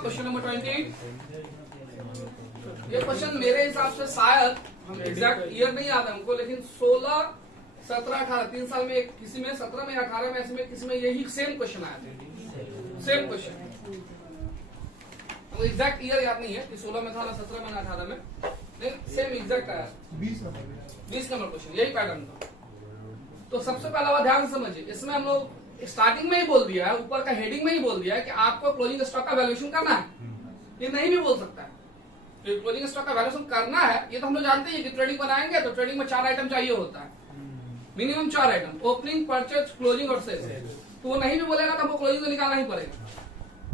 Question number 20। ये question मेरे हिसाब से शायद हम एग्जैक्ट ईयर नहीं आता हमको, लेकिन 16, 17, 18 3 साल में किसी में 17 में 18 में ऐसे में किसी में यही सेम क्वेश्चन आया था। सेम क्वेश्चन, एग्जैक्ट ईयर याद नहीं है कि 16 में था ना 17 में ना 18 में, लेकिन सेम एग्जैक्ट आया 20 नंबर क्वेश्चन, यही पैटर्न था। तो सबसे पहला बात ध्यान से समझिए, इसमें हम लोग स्टार्टिंग में ही बोल दिया है, ऊपर का हेडिंग में ही बोल दिया है कि आपको क्लोजिंग स्टॉक का वैल्यूएशन करना है। ये नहीं भी बोल सकता है, तो क्लोजिंग स्टॉक का वैल्यूएशन करना है ये तो हम लोग जानते हैं कि ट्रेडिंग बनाएंगे तो ट्रेडिंग में 4 आइटम चाहिए होता है, minimum 4 item, opening, purchase, closing और सेल। तो वो नहीं भी बोलेगा तो हमको क्लोजिंग तो निकालना ही पड़ेगा।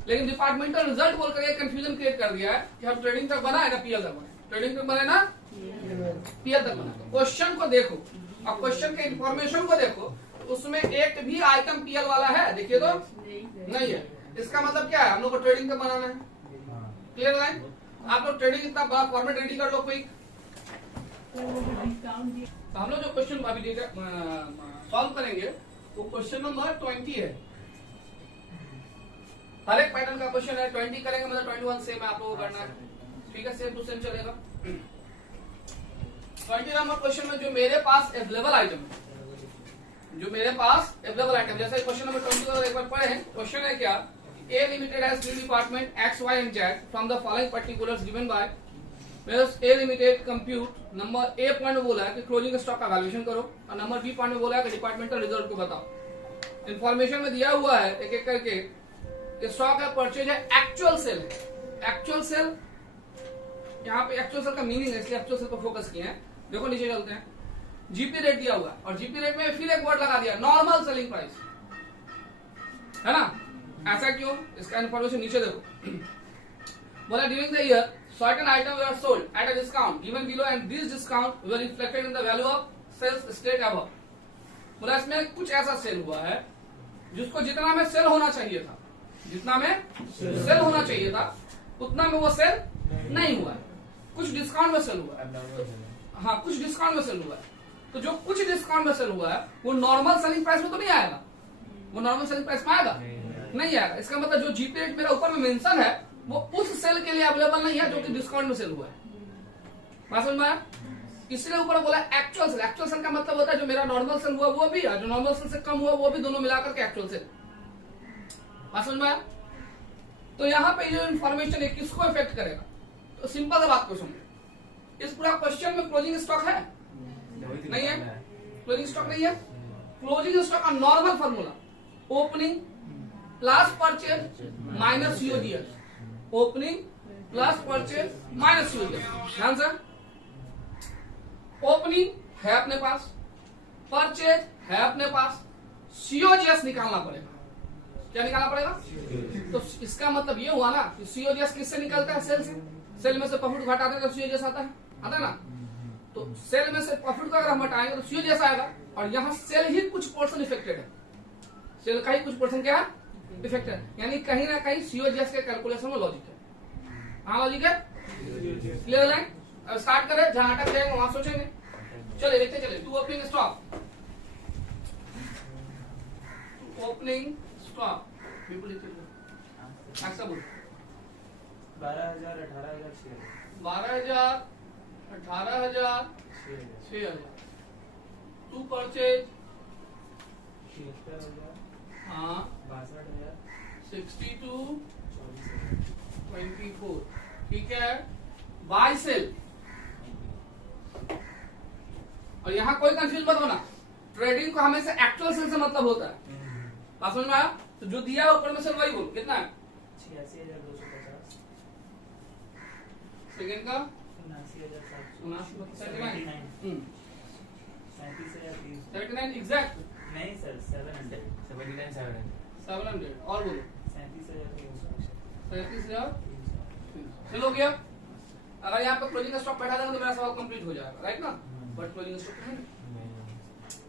लेकिन डिपार्टमेंटल रिजल्ट बोल कर कंफ्यूजन क्रिएट कर दिया है कि हम ट्रेडिंग तक बना है ना पीएल तक बने, ट्रेडिंग तक बने ना पीएल तक बना। क्वेश्चन को देखो और क्वेश्चन के इंफॉर्मेशन को देखो, उसमें एक भी आइटम पीएल वाला है देखिए तो नहीं है। इसका मतलब क्या है, हम लोग को ट्रेडिंग तक बनाना है। Clear line? आप लोग ट्रेडिंग इतना बड़ा फॉर्मेट रेडी कर लो कोई। तो हम लोग जो क्वेश्चन अभी सॉल्व करेंगे वो क्वेश्चन नंबर 20 है। हर एक पैटर्न का क्वेश्चन है, 20 करेंगे मतलब 21 सेम आप लोगों को करना है। ठीक है, सेम टू सेम चलेगा। 20 नंबर क्वेश्चन में जो मेरे पास अवेलेबल आइटम है, जो मेरे पास अवेलेबल आइटम, जैसे क्वेश्चन नंबर 20 को एक बार पढ़े। क्वेश्चन है क्या, A limited has 3 department X Y and Z from the following particulars given by A limited compute. Number A point में बोला है कि क्लोजिंग स्टॉक का वैल्यूएशन करो, और नंबर बी पॉइंट में बोला है कि डिपार्टमेंटल रिजल्ट को बताओ। इन्फॉर्मेशन में दिया हुआ है एक एक करके, स्टॉक है, परचेज है, एक्चुअल सेल है। एक्चुअल सेल, यहाँ पे एक्चुअल सेल का मीनिंग है इसलिए एक्चुअल सेल पर फोकस किए हैं। देखो नीचे चलते हैं, जीपी रेट दिया हुआ है और जीपी रेट में फिर एक वर्ड लगा दिया नॉर्मल सेलिंग प्राइस, है ना। ऐसा क्यों, इसका इन्फॉर्मेशन नीचे देखो। बोला during the year certain items were sold at a discount given below and these discount were reflected in the value of sales stated above। बोला इसमें कुछ ऐसा सेल हुआ है जिसको जितना में सेल होना चाहिए था, जितना में सेल होना चाहिए था उतना में वो सेल नहीं हुआ है, कुछ डिस्काउंट में सेल हुआ है। हाँ, कुछ डिस्काउंट में सेल हुआ है। तो जो कुछ डिस्काउंट में सेल हुआ है वो नॉर्मल सेलिंग प्राइस में तो नहीं आएगा, वो नॉर्मल सेलिंग प्राइस में आएगा नहीं आएगा। इसका मतलब जो जीपी रेट मेरा ऊपर में मेंशन है वो उस सेल के लिए अवेलेबल नहीं है जो कि डिस्काउंट में सेल हुआ है। बात समझ में आया? इसलिए ऊपर बोला एक्चुअल सेल। एक्चुअल सेल का मतलब होता है जो मेरा नॉर्मल सेल हुआ वो भी है, जो नॉर्मल सेल से कम हुआ वो भी, दोनों मिलाकर के एक्चुअल सेल। बात समझ में आया? तो यहाँ पे जो इन्फॉर्मेशन है किसको इफेक्ट करेगा, तो सिंपल है बात को समझो। इस पूरा क्वेश्चन में क्लोजिंग स्टॉक है नहीं है, क्लोजिंग स्टॉक नहीं है। क्लोजिंग स्टॉक का normal formula opening plus purchase minus UGS, opening plus purchase minus UGS. ध्यान से, ओपनिंग है अपने पास, परचेज है अपने पास, सीओजीएस निकालना पड़ेगा। क्या निकालना पड़ेगा? तो इसका मतलब ये हुआ ना कि सीओजीएस किससे निकलता है, सेल से। सेल में से प्रॉफिट घटाते हैं तो सीओजीएस आता है ना। तो सेल में से प्रॉफिट को अगर हम हटाएंगे तो सीओजीएस आएगा, और यहाँ सेल ही कुछ पोर्शन इफेक्टेड है, सेल का ही कुछ पोर्शन क्या है इफेक्ट है, यानी कहीं ना कहीं सीओजीएस के कैलकुलेशन में लॉजिक है। हाँ लॉजिक है, क्लियर लाइन? अब स्टार्ट करें, जहां अटक जाएंगे वहां सोचेंगे। चले देखते चले। To opening stock, opening stock बिल्कुल लिख लो। 12,000, 18,000, 12,000, 18,000, 6,000। टू परचेज 76,000, हाँ 62,000, 62, 24। ठीक है, बाय सेल। और यहाँ कोई कंफ्यूज मत होना, ट्रेडिंग को हमेशा एक्चुअल सेल से मतलब होता है। बात समझ में आया? तो जो दिया है ऊपर में सेल वही बोल, कितना है? 86,250, सेकेंड का 79,779, 37,300, 79 एग्जैक्ट नहीं सर 700, 700 और बोलो 37,300, 37,000। चलो गया। अगर यहाँ पे क्लोजिंग स्टॉक बैठा देगा तो मेरा सवाल कंप्लीट हो जाएगा, राइट ना। बट क्लोजिंग स्टॉक है।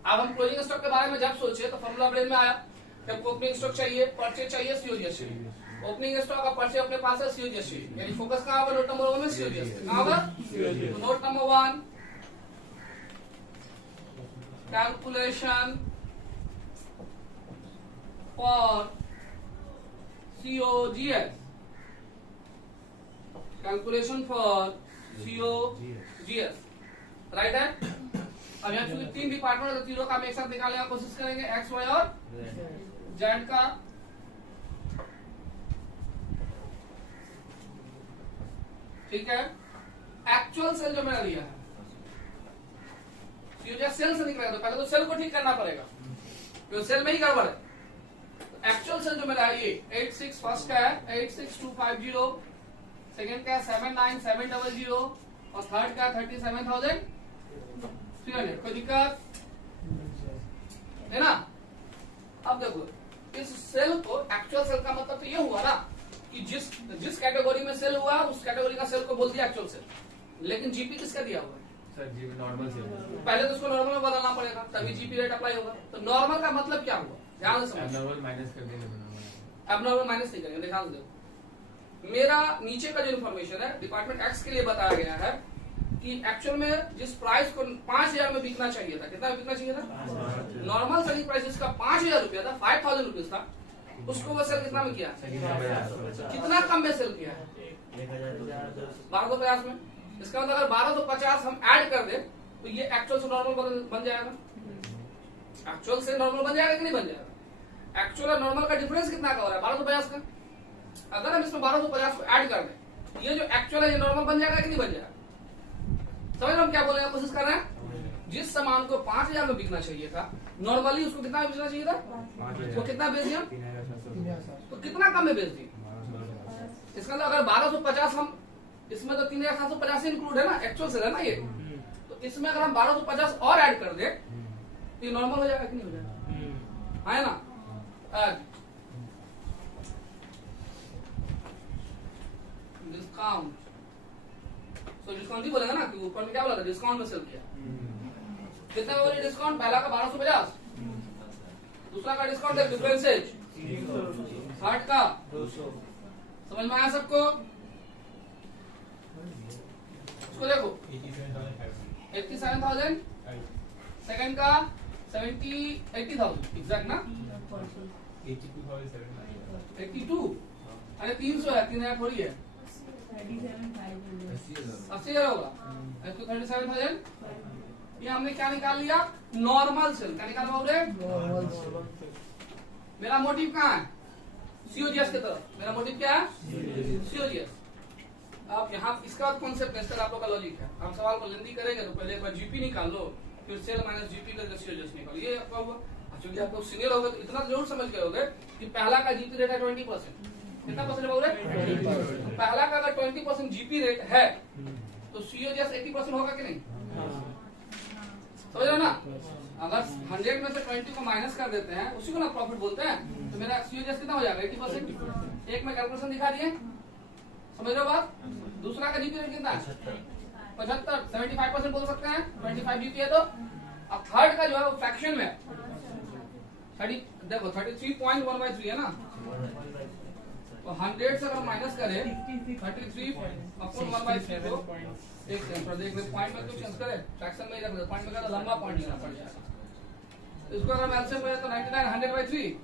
अब हम क्लोजिंग स्टॉक के बारे में जब सोचे तो फॉर्मूला ब्रेन में आया, जब ओपनिंग स्टॉक चाहिए, परचेज चाहिए, सीओजीएस चाहिए। ओपनिंग स्टॉक का परचेज अपने पास है, सीओजीएस चाहिए। यानी फोकस कहाँ होगा? नोट नंबर 1 में सीओजीएस। कहाँ होगा? तो note number 1 calculation for COGS calculation for COGS, right है। अब यहाँ चूंकि 3 डिपार्टमेंट है तो तीनों का हम एक साथ निकालने की कोशिश करेंगे, एक्स वाई और जेड का। ठीक है, एक्चुअल सेल जो मैंने लिया है COGS सेल से निकलेगा, तो पहले तो सेल को ठीक करना पड़ेगा, तो सेल में ही गड़बड़ है। एक्चुअल सेल जो मेरा है ये 86 फर्स्ट का है 86250, सेकंड का 79700 और थर्ड का 37,300। कोई दिक्कत है ना? अब देखो इस सेल को, एक्चुअल सेल का मतलब तो ये हुआ ना कि जिस कैटेगरी में सेल हुआ उस कैटेगरी का सेल को बोल दिया एक्चुअल सेल, लेकिन जीपी किसका दिया हुआ है? सर जीपी नॉर्मल सेल, पहले तो उसको नॉर्मल में बदलना पड़ेगा तभी जीपी रेट अप्लाई होगा। तो नॉर्मल का मतलब क्या हुआ, ध्यान से समझो। नॉर्मल माइनस कर देंगे, एबनॉर्मल माइनस नहीं करेंगे, ध्यान से देखो। मेरा नीचे का जो इन्फॉर्मेशन है डिपार्टमेंट एक्स के लिए बताया गया है कि एक्चुअल में जिस प्राइस को 5,000 में बिकना चाहिए था, कितना में बिकना चाहिए था? नॉर्मल सेलिंग प्राइस जिसका 5,000 रुपया था, 5,000 रुपीज था, उसको वो सेल कितना में किया? कितना कम में सेल किया है? 1250 में। इसका मतलब अगर 1250 हम ऐड कर दे तो ये एक्चुअल से नॉर्मल बन जाएगा। एक्चुअल से नॉर्मल बन जाएगा कि नहीं बन जाएगा? एक्चुअल और नॉर्मल का डिफरेंस कितना का हो रहा है? 1250 का। अगर हम इसमें 1250 को ऐड कर दें, ये जो एक्चुअल है ये नॉर्मल बन जाएगा कि नहीं बन जाएगा? समझ रहे हम क्या बोलने की कोशिश कर रहे हैं? जिस सामान को 5,000 में बिकना चाहिए था, नॉर्मली उसको कितना में बेचना चाहिए था? वो कितना बेच दिया? तो कितना कम में बेच दिया? इसका मतलब अगर 1250 हम, इसमें तो 3,750 इंक्लूड है ना, एक्चुअल से है ना ये, तो इसमें अगर हम 1250 और ऐड कर दे तो ये नॉर्मल हो जाएगा कि नहीं हो जाएगा? है ना? डिस्काउंट, तो डिस्काउंट ही बोलेगा ना कि ऊपर में क्या बोला था? डिस्काउंट में सेल किया। कितना में बोले डिस्काउंट? पहला का 1250, दूसरा का डिस्काउंट है डिफरेंसेज 60 का। समझ में आया सबको? इसको देखो 87,000, सेकंड का 80,000 एग्जैक्ट ना, 82। अरे 300 है, 3,000 थोड़ी है, 80,000 होगा। इसको 37,000, ये हमने क्या निकाल लिया? Normal cell. क्या निकाल पाओगे? मेरा मोटिव कहाँ है? COGS की तरफ। मेरा मोटिव क्या है? COGS। अब यहाँ इसका कॉन्सेप्ट है, आप लोग का लॉजिक है। आप सवाल को लेंदी करेंगे तो पहले एक बार जीपी निकाल लो, फिर सेल माइनस जीपी करके COGS निकालो। ये आपका हुआ। क्योंकि आप लोग सीनियर हो गए तो इतना जरूर समझ गए होगे कि पहला का जीपी रेट है 20%। कितना परसेंट बोल रहे? पहला का अगर 20% जीपी रेट है तो COGS 80% होगा कि नहीं? समझ रहे हो ना? अगर 100 में से 20 को माइनस कर देते हैं, उसी को ना प्रॉफिट बोलते हैं, तो मेरा COGS कितना हो जाएगा? 80%। एक में कैलकुलेशन दिखा दिए, समझ रहे हो बात? दूसरा का जीपी रेट कितना है? 75, 75% बोल सकते हैं, 25 जीपी है तो। अब थर्ड का जो है वो फ्रैक्शन में 30, देखो 33.1/3 है ना, तो 100 से अगर माइनस करें 33/1/3 को, एक सेकंड देख ले, पॉइंट में क्यों चेंज करे, फ्रैक्शन में ही रख दे, पॉइंट में का लंबा पॉइंट लेना पड़ जाएगा। इसको अगर हम एलसीएम करें तो 99 100/3,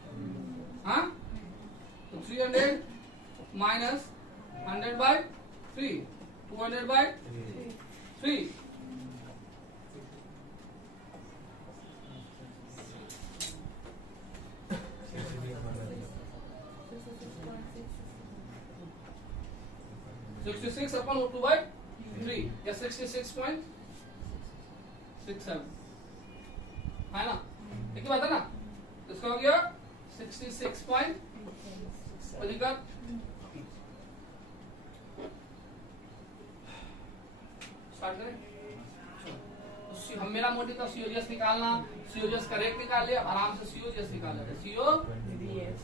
हाँ, तो 300 माइनस 100/3, 200/3। (66 upon 2/3) या 66.67 है ना? एक ही बात है ना? इसका हो गया 66. स्टार्ट करें। हम, मेरा मोटिव था COGS निकालना, COGS करेक्ट निकाल लिया, आराम से COGS निकाल लेते। COGS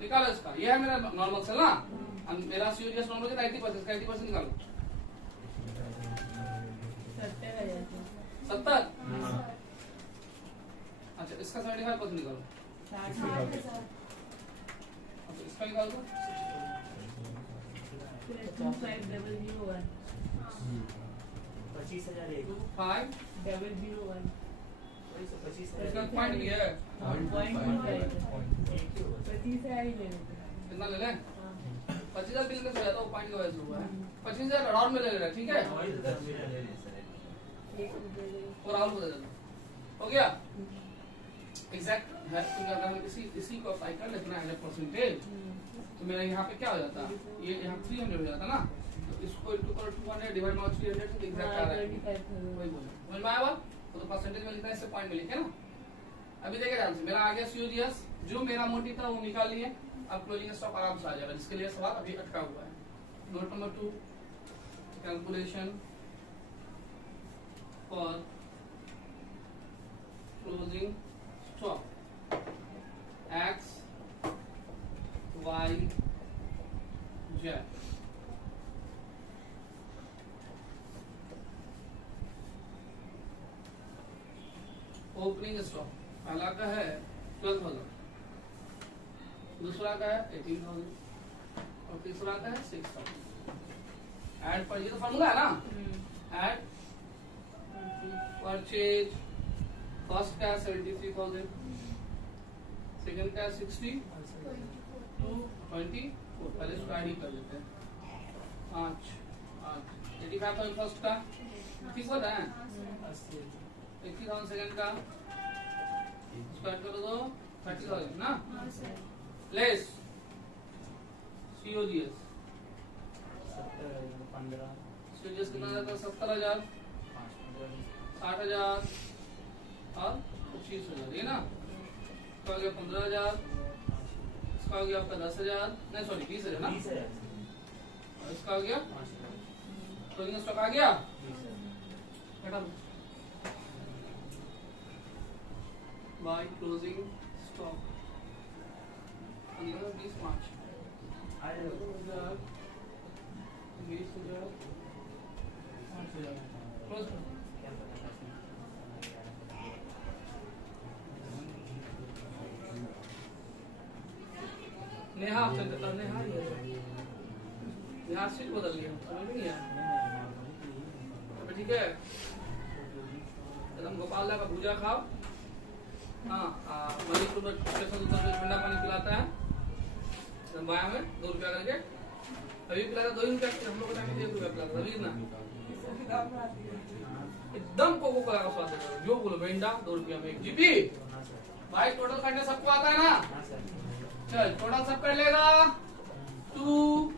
निकालो इसका, ये है मेरा नॉर्मल सेल ना। मेरा COGS नॉर्मल कितना? 80%, इसका 80% निकालो। 70। अच्छा, इसका 75% निकालो। अच्छा, इसका निकाल दो। 25,001 25,001 इसका पॉइंट भी है, पॉइंट 25 कितना ले लें? 25,000 बिल में हो जाता है, वो पॉइंट की वजह से हुआ है। 25,000 अराउंड में लगेगा, ठीक है। और राहुल को दे देना, हो गया एग्जैक्ट है। तो अगर हम इसी को अप्लाई कर लेते हैं 100% तो मेरा यहाँ पे क्या हो जाता है, ये यहाँ 300 हो जाता ना, तो इसको इनटू करो 200 डिवाइड बाय 300 तो एग्जैक्ट आ रहा है, वही बोलो समझ में आया बात। तो परसेंटेज में लिखना है, इससे पॉइंट में लिखे ना। अभी देखिए ध्यान से, मेरा आ गया COGS, जो मेरा मोटिव था वो निकाल लिए। अब क्लोजिंग स्टॉक आराम से आ जाएगा, जिसके लिए सवाल अभी अटका हुआ है। Note number 2, calculation for closing stock X Y Z। Opening stock पहला का है 12,000, दूसरा का है 18,000 और तीसरा का है 6,000। ऐड पर, ये तो फॉर्मूला है ना। ऐड परचेज, फर्स्ट का 73,000, सेकंड का 60 to 24, पहले इसको ऐड ही कर देते हैं। 85,000 फर्स्ट का, ठीक होता है 80,000 सेकंड का, स्क्वायर करो तो 30,000 ना, लेस COGS कितना जाता है 70,000, 60,000 और 25,000, ये ना। इसका हो गया 15,000, इसका हो गया आपका 10,000, नहीं सॉरी 20,000 ना, और इसका हो गया क्लोजिंग स्टॉक आ गया। हटा दो by closing stock 15, 20, 5 20,000 close. Neha option करता, नेहा यहाँ सीट बदल लिया, समझ में नहीं आया। ठीक है, एकदम गोपाल का भूजा खाओ। हाँ, मणिपुर में स्टेशन उतर के ठंडा पानी पिलाता है बाया में 2 रुपया करके, अभी पिलाता 2 रुपया, हम लोग को टाइम 1 रुपया पिलाता अभी ना। एकदम कोको कोला का स्वाद है, जो बोलो बेंडा 2 रुपया में 1 जीपी। भाई टोटल करने सबको आता है ना, चल टोटल सब कर लेगा। 2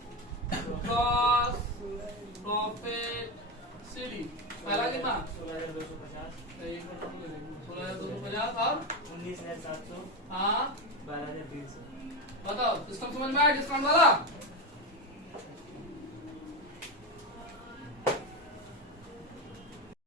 कॉस्ट प्रॉफिट CD पहला कितना 16,250 और 19,700, हाँ 12,300। बताओ, सिस्टम समझ में आया डिस्काउंट वाला।